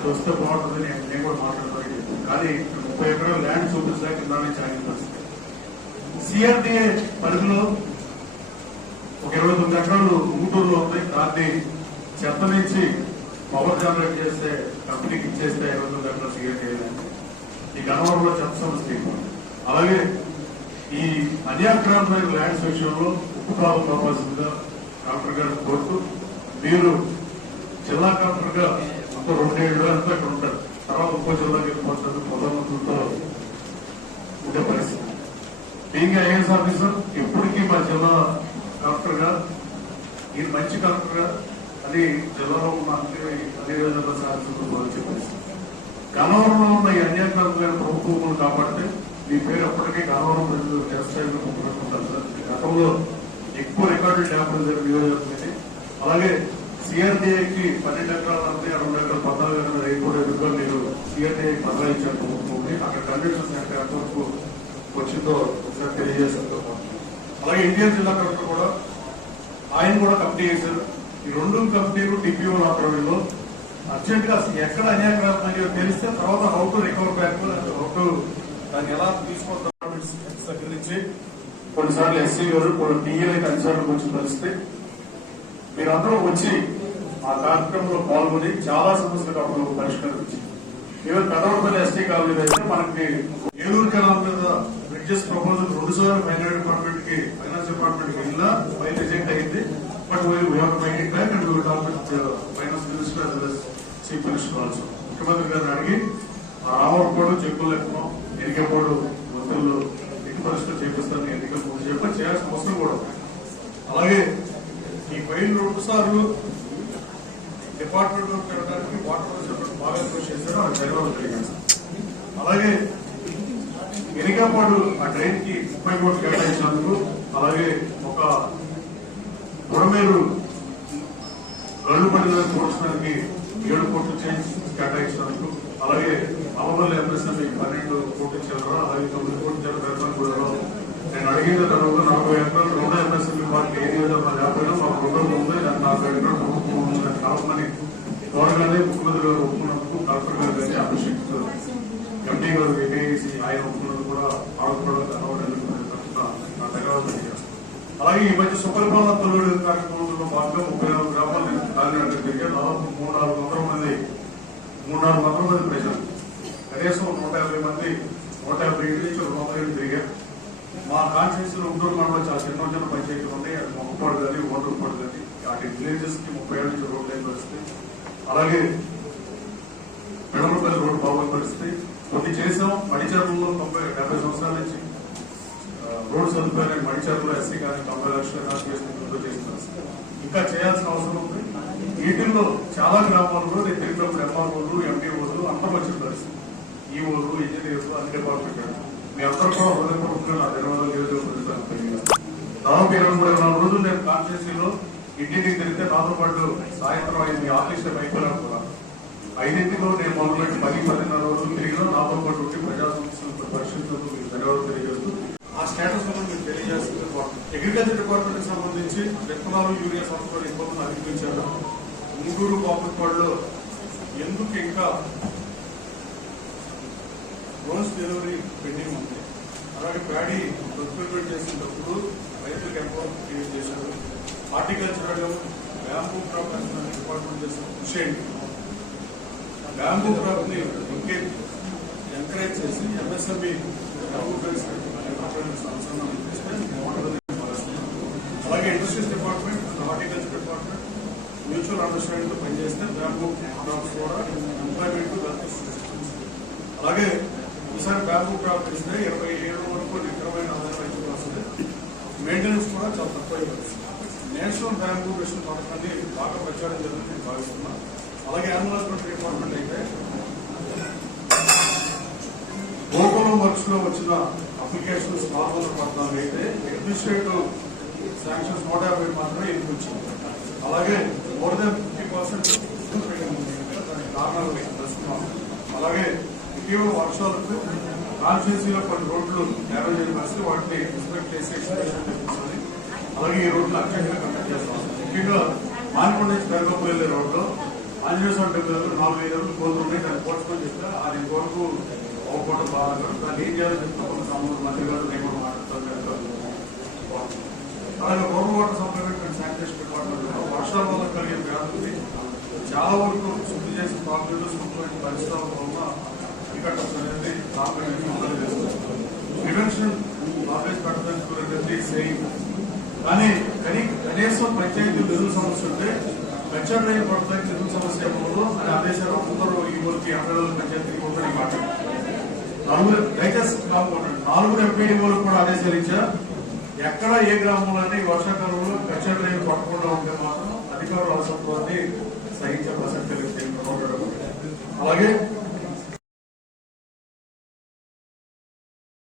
అది వస్తే బాగుంటుంది నేను కూడా మాట్లాడతాను కానీ ముప్పై ఎకరాల ల్యాండ్ చూపించలేక కింద వస్తుంది ఆయన పరిస్థితి సిఆర్డిఏ పరిధిలో ఒక ఇరవై తొమ్మిది ఎకరాలు ఊటూరులో ఉంది దాన్ని చెత్త నుంచి పవర్ జనరేట్ చేస్తే కంపెనీకి ఇచ్చేస్తే ఇరవై తొమ్మిది ఎకరాలు సిఆర్డిఏ ఈ గన్నవరంలో చెత్త సమస్య అలాగే ఈ అన్యాక్రాంతమైన ల్యాండ్స్ విషయంలో ఉప్పు పంపాల్సిందిగా డాక్టర్ గారిని కోరుతూ మీరు జిల్లా కలెక్టర్గా గా ఇంకో రెండేళ్ళు అంతా ఇక్కడ ఉంటారు. తర్వాత ఇంకో జిల్లాకి వెళ్ళిపోతారు ప్రధానమంత్రులతో ఉండే పరిస్థితి. బీయింగ్ ఐఏఎస్ ఆఫీసర్ ఎప్పటికీ మా జిల్లా కలెక్టర్గా ఈయన మంచి కలెక్టర్గా అది జిల్లాలో ఉన్న అన్ని అన్ని జిల్లా సాధించుకుంటూ వచ్చే పరిస్థితి. గన్నవరంలో ఉన్న ఈ అన్యాక్రాంతమైన ప్రభుత్వం కాబట్టి మీ పేరు అప్పటికే గన్నవరం ప్రజలు చేస్తాయని అనుకుంటారు సార్. గతంలో ఎక్కువ రికార్డులు లేకపోతే నియోజకవర్గం అలాగే సిఆర్డీఐకి పన్నెండు ఎకరాలు అంటే రెండు ఎకరాలు పద్నాలుగు ఎకరాలు ఎదురుగా మీరు సిఆర్డీఐకి పదహారు ఇచ్చారు అక్కడ కండిషన్స్ అంటే ఎంతవరకు వచ్చిందో ఒకసారి తెలియజేస్తారు అలాగే ఇండియన్ జిల్లా కలెక్టర్ కూడా ఆయన కూడా కంపెనీ చేశారు. ఈ రెండు కంపెనీలు డిపిఓ ఆధ్వర్యంలో అర్జెంట్గా ఎక్కడ అన్యాక్రాంతమో తెలిస్తే తర్వాత how to recover back how to దాన్ని ఎలా తీసుకుంటాం దగ్గర నుంచి కొన్నిసార్లు ఎస్సీ గారు కొన్ని టీఏ కన్సర్న్ వచ్చిన పరిస్థితి. మీరందరూ వచ్చి ఆ కార్యక్రమంలో పాల్గొని చాలా సమస్యలు అప్పుడు పరిష్కరించి ఈవెన్ పెదవరపల్లి ఎస్టీ కాలనీ అయితే మనకి ఏలూరు కెనాల్ మీద బ్రిడ్జెస్ ప్రపోజల్ రెండు సార్లు ఫైనాన్స్ డిపార్ట్మెంట్కి ఫైనాన్స్ డిపార్ట్మెంట్కి వెళ్ళినా ఫైల్ రిజెక్ట్ అయింది but we have mind it back and we talk with finance minister as well as chief minister also ముఖ్యమంత్రి గారిని అడిగి ఆ రామవరపోడు చెక్కులు ఎక్కువ ఎన్నికపోడు మంత్రులు ఎట్టి పరిస్థితులు చేపిస్తారని ఎన్నికలు ముందు చెప్పి చేయాల్సిన అవసరం కూడా అలాగే ఈ రెండు సార్లు డిపార్ట్మెంట్ వెళ్ళడానికి వాటర్ డిపార్ట్మెంట్ బాగా కృషి చేశారు ఆ జరగడం జరిగింది అలాగే ఎనికాపాడు ఆ ట్రైన్కి ముప్పై కోట్లు కేటాయించినందుకు అలాగే ఒక బుడమేరు రెండు పడిన పోడ్చడానికి ఏడు కోట్లు కేటాయించినందుకు అలాగే అవమల్లి ఎంఎస్ఎంఈ పన్నెండు కోట్లు ఇచ్చారు అలాగే తొమ్మిది కోట్లు ఇచ్చారు కూడా నేను అడిగిన తర్వాత నలభై ఎకరాలు రెండు ఉంది దాన్ని నలభై ప్రభుత్వం ఉంది దాన్ని కలపమని ముఖ్యమంత్రి గారు ఒప్పుకున్నందుకు కలెక్టర్ గారు కానీ ఎంపీ గారు ఆయన ఒప్పుకున్నందుకు కూడా ఆడుకోవడం కలవడానికి నా అలాగే ఈ మధ్య సుపరిపాలన తొలుడు కార్యక్రమంలో భాగంగా ముప్పై నాలుగు గ్రామాలు నేను కాలినట్టు తిరిగాను దాదాపు మూడు నాలుగు వందల మంది మూడు నాలుగు వందల మంది ప్రజలు. కనీసం నూట యాభై మంది నూట యాభై ఏడు నుంచి రెండు వందల ఏడు తిరిగారు. మా కాన్స్టిట్యూన్సీ లో మనలో చాలా చిన్న చిన్న పంచాయతీలు ఉన్నాయి. అది మొక్కపాడు కానీ ఓటర్పాడు కానీ అటు విలేజెస్కి ముప్పై ఏళ్ళ నుంచి రోడ్ లైన్ పరిస్థితి అలాగే పెడమపల్లి రోడ్ బాగున్న పరిస్థితి. కొన్ని చేసాం మడిచర్లలో తొంభై డెబ్బై సంవత్సరాల నుంచి రోడ్ సదుపాయాలు సదుపాయాన్ని ఎస్సీ కానీ తొంభై లక్షల కాన్స్టిట్యూషన్ చేసుకుంటూ ఇంకా చేయాల్సిన అవసరం ఉంది. వీటిల్లో చాలా గ్రామాల్లో నేను తిరిగినప్పుడు ఎంఆర్ఓలు ఎండిఓలు అందరూ వచ్చిన పరిస్థితి. ఈఓలు ఇంజనీర్లు అన్ని డిపార్ట్మెంట్ మీ అందరూ హృదయపూర్వకంగా నా ధన్యవాదాలు నియోజకవర్గ తెలియజేస్తాను దాదాపు ఇరవై మూడు నాలుగు రోజులు నేను కాన్స్టిట్యూన్సీలో ఇంటింటికి తిరిగితే నాతో పాటు సాయంత్రం అయింది. ఆఫీస్ అయిపోయినాను కూడా ఐదింటిలో నేను మొదలుపెట్టి పది పదిన్నర రోజులు తిరిగినా నాతో పాటు ఉండి ప్రజా సమస్యలు పరిశీలించడం మీకు ధన్యవాదాలు తెలియజేస్తూ ఆ స్టేటస్ కూడా మీకు తెలియజేస్తుంది అగ్రికల్చర్ డిపార్ట్మెంట్కి సంబంధించి విత్తనాలు యూరియా సంస్థలు ఇబ్బందులు అనిపించారు ముంగూరు బాపుపాడులో ఎందుకు ఇంకా బోనస్ డెలివరీ పెండింగ్ ఉంది. అలాగే ప్యాడీ ప్రొక్యూర్మెంట్ చేసినప్పుడు రైతులకు అకౌంట్ క్రియేట్ చేశారు. హార్టికల్చర్ బ్యాంబూ క్రాప్ డిపార్ట్మెంట్ చేసిన కృషి ఏంటి? బ్యాంబూ క్రాప్ని ఇంకే ఎంకరేజ్ చేసి ఎంఎస్ఎంఈ బ్యాంబూ బేస్ అనుసంధానం చేస్తే అలాగే industries department horticulture department mutual అండర్స్టాండింగ్తో పనిచేస్తే బ్యాంబూ క్రాప్స్ కూడా ఎంప్లాయ్మెంట్ అలాగే ఈసారి బ్యాంకు క్రాప్ ఇస్తే ఇరవై ఏడు వరకు నికరమైన ఆదాయం రైతులకు వస్తుంది. మెయింటెనెన్స్ కూడా చాలా తక్కువ నేషనల్ బ్యాంకు మిషన్ పథకాన్ని బాగా ప్రచారం జరుగుతుంది నేను భావిస్తున్నా. అలాగే యానిమల్ డిపార్ట్మెంట్ అయితే గోకులం వర్క్స్లో వచ్చిన అప్లికేషన్స్ నాలుగు వందల పద్నాలుగు అయితే అడ్మినిస్ట్రేటివ్ శాంక్షన్స్ నూట యాభై మాత్రమే ఎందుకు వచ్చింది? అలాగే మోర్ దాన్ ఫిఫ్టీ పర్సెంట్ దానికి కారణాలు అలాగే ఇటీవల వర్షాలకు కాన్స్టిట్యూన్సీలో కొన్ని రోడ్లు డ్యామేజ్ అయిన వస్తే వాటిని ఇన్స్పెక్ట్ చేసి ఎక్స్ప్రెషన్ చేపించాలి అలాగే ఈ రోడ్లు అక్షంగా కండక్ట్ చేస్తాం. ముఖ్యంగా మానకొండ నుంచి పెరగపు వెళ్ళే రోడ్లో ఆంజనేయ స్వామి టెంపుల్ నాలుగు ఐదు రోజులు కోతులు ఉన్నాయి దాన్ని పోడ్చుకొని చెప్తే అది వరకు అవ్వకపోవడం బాగా దాన్ని ఏం చేయాలో చెప్తాం సంబంధం మంత్రి గారు నేను కూడా మాట్లాడతాను. అలాగే rural water supplement sanitation department వర్షాల వల్ల కలిగే వ్యాధుల్ని చాలా వరకు శుద్ధి చేసి తాగునీళ్ళు శుభ్రమైన కానీ కనీ కనీసం పంచాయతీ నిధుల సమస్య ఉంటే వెంచర్ డ్రైవ్ పడతాయి నిధుల సమస్య ఎప్పుడు అని ఆదేశాలు అందరూ ఈ ఊరికి అక్కడ పంచాయతీకి ఒకటి మాట. నలుగురు దయచేసి నాలుగురు ఎంపీడీ కూడా ఆదేశాలు ఇచ్చా ఎక్కడ ఏ గ్రామంలోనే వర్షాకాలంలో వెంచర్ డ్రైవ్ పడకుండా ఉంటే మాత్రం అధికారులు అసంతోషాన్ని సహించే ప్రసక్తి లేదు. అలాగే